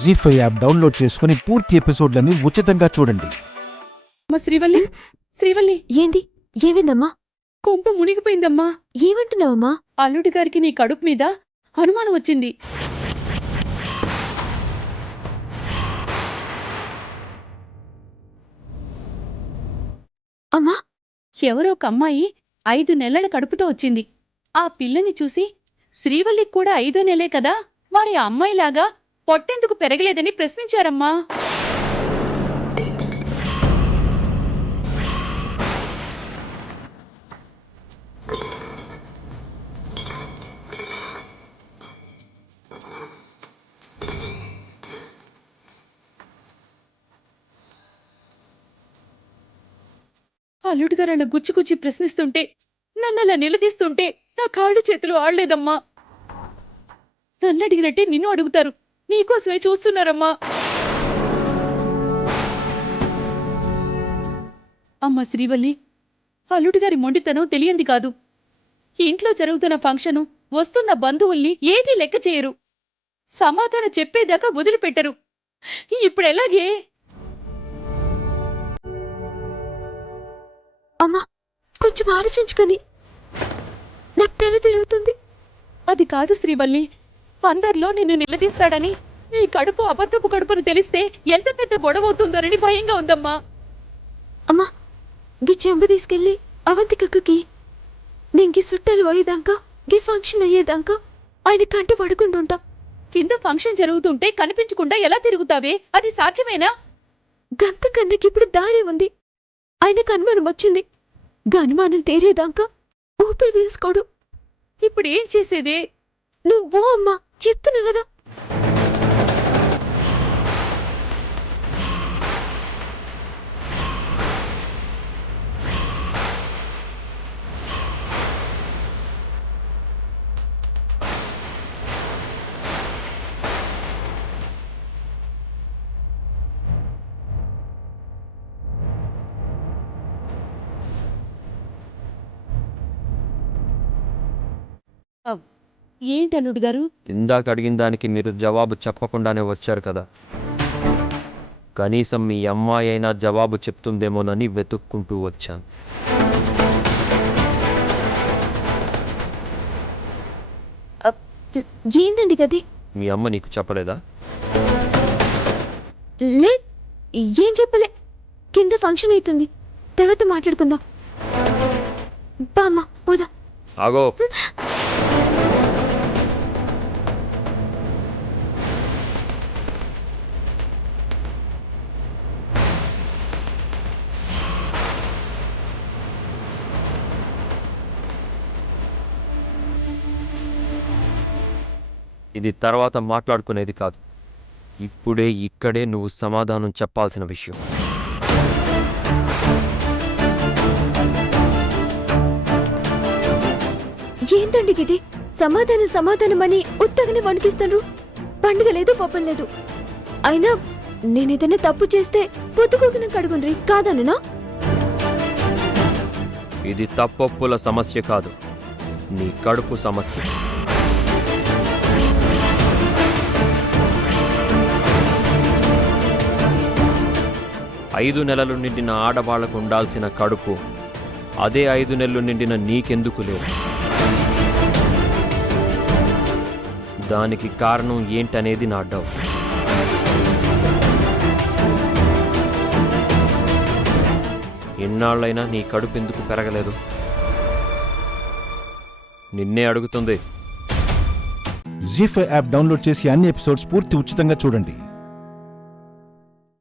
జీ5 app download చేసుకుని పూర్తి ఎపిసోడ్లని ఉచితంగా చూడండి. అమ్మా శ్రీవల్లి, శ్రీవల్లి, ఏంది? ఏమైందమ్మా? కొంప మునిగిపోయిందమ్మా. ఏమంటున్నావమ్మా? అల్లుడి గారికి నీ కడుపు మీద అనుమానం వచ్చింది. అమ్మా, ఎవరో ఒక అమ్మాయి 5 నెలల కడుపుతో వచ్చింది. ఆ పిల్లని చూసి శ్రీవల్లికి కూడా 5వ నెలే కదా, మరి ఆ అమ్మాయిలాగా పొట్టెందుకు పెరగలేదని ప్రశ్నించారమ్మా. అల్లుడు గారు అలా గుచ్చి ప్రశ్నిస్తుంటే, నన్ను అలా నిలదీస్తుంటే నా కాళ్ళు చేతులు ఆడలేదమ్మా. నన్ను అడిగినట్టే నిన్ను అడుగుతారు. నీకోసమే చూస్తున్నారమ్మా. అమ్మ శ్రీవల్లి, అల్లుడి గారి మొండితనం తెలియంది కాదు. ఇంట్లో జరుగుతున్న ఫంక్షను, వస్తున్న బంధువుల్ని ఏదీ లెక్క చేయరు. సమాధానం చెప్పేదాకా వదిలిపెట్టరు. ఇప్పుడెలాగే? అమ్మా, కొంచెం ఆలోచించుకొని. నాకు తెలి తిరుగుతుంది. అది కాదు శ్రీవల్లి, అందరిలో నిన్ను నిలదీస్తాడని, నీ కడుపు అబద్ధపు కడుపును తెలిస్తే ఎంత పెద్ద గొడవవుతుందోనని భయంగా ఉందమ్మా. అమ్మా, గీ చెంబు తీసుకెళ్ళి అవంతికక్కకి. నేను గీ సుట్టాలు పోయేదాకా, గీ ఫంక్షన్ అయ్యేదాకా ఆయన కంట పడుకుంటుంటాం. కింద ఫంక్షన్ జరుగుతుంటే కనిపించకుండా ఎలా తిరుగుతావే? అది సాధ్యమేనా? గంత కన్నకి ఇప్పుడు దారి ఉంది. ఆయనకు అనుమానం వచ్చింది. అనుమానం తీరేదాకా ఊపిరి పీల్చుకోడు. ఇప్పుడు ఏం చేసేదే? నువ్వు అమ్మా, చెప్తున్నా కదా. ఏంటి అల్లుడు గారు? ఇందాక అడిగిన దానికి మీరు జవాబు చెప్పకుండానే వచ్చారు కదా. కనీసం మీ అమ్మాయి అయినా జవాబు చెప్తుందేమోనని వెతుక్కుంటూ వచ్చాను. ఏందండి గది? మీ అమ్మ నీకు చెప్పలేదా? లే, ఏం చెప్పలే. కింద ఫంక్షన్ అవుతుంది, తర్వాత మాట్లాడుకుందాం. బా అమ్మా, పోదా. ఆగో. ఇది తర్వాత మాట్లాడుకునేది కాదు. ఇప్పుడే ఇక్కడే నువ్వు సమాధానం చెప్పాల్సిన విషయం. ఏందండి ఇది? సమాధానమని ఉత్తగనే వణికిస్తారు. పండుగ లేదు, పప్పం లేదు. అయినా నేనేదైనా తప్పు చేస్తే పొద్దుకోకిన కడుగుండ్రి కాదననా? ఇది తప్పొప్పుల సమస్య కాదు, నీ కడుపు సమస్య. ఐదు నెలలు నిండిన ఆడవాళ్లకు ఉండాల్సిన కడుపు అదే 5 నెలలు నిండిన నీకెందుకు లేదు? దానికి కారణం ఏంటనేది నా డౌట్. ఎన్నాళ్ళైనా నీ కడుపు ఎందుకు పెరగలేదు? నిన్నే అడుగుతుంది. జీ5 యాప్ డౌన్లోడ్ చేసి అన్ని ఎపిసోడ్స్ పూర్తి ఉచితంగా చూడండి.